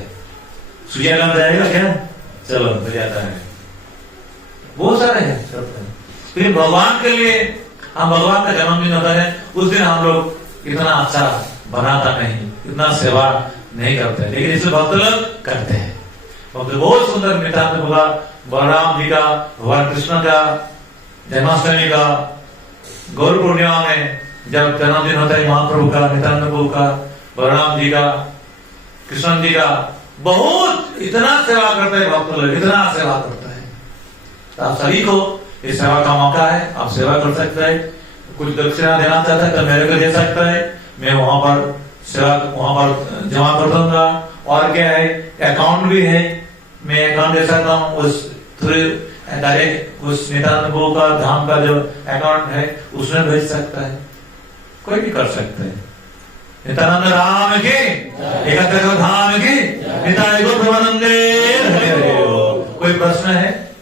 स्विट्जरलैंड जाएगा क्या, चलो तो जाता है। बहुत सारे हैं। फिर भगवान के लिए हम भगवान का जन्मदिन होता है, उस दिन हम लोग इतना अच्छा बनाता नहीं, इतना सेवा नहीं करते, लेकिन इसे भक्त लोग करते हैं। बहुत सुंदर नित्यानंद प्रभु का, बलराम जी का, भगवान कृष्ण का जन्माष्टमी का, गौर पूर्णिमा में जब जन्मदिन होता है महाप्रभु का, नित्यानंद प्रभु का, बलराम जी का, कृष्ण जी का, बहुत इतना सेवा करते हैं भक्त लोग, इतना सेवा करता है। तो आप सभी को इस सेवा का मौका है, आप सेवा कर सकते हैं। कुछ दक्षिणा देना चाहता है तो मेरे को दे सकता है, मैं वहां पर सेवा वहां पर जमा कर दूंगा, और क्या है, अकाउंट भी है, मैं अकाउंट दे सकता हूँ उस थ्रू डायरेक्ट उस नित्यानंद प्रभु का धाम का जो अकाउंट है उसमें भेज सकता है, कोई भी कर सकता है। नित्यानंद राम की, एकत्र धाम की, निताय गो प्रमानंदे। कोई प्रश्न है?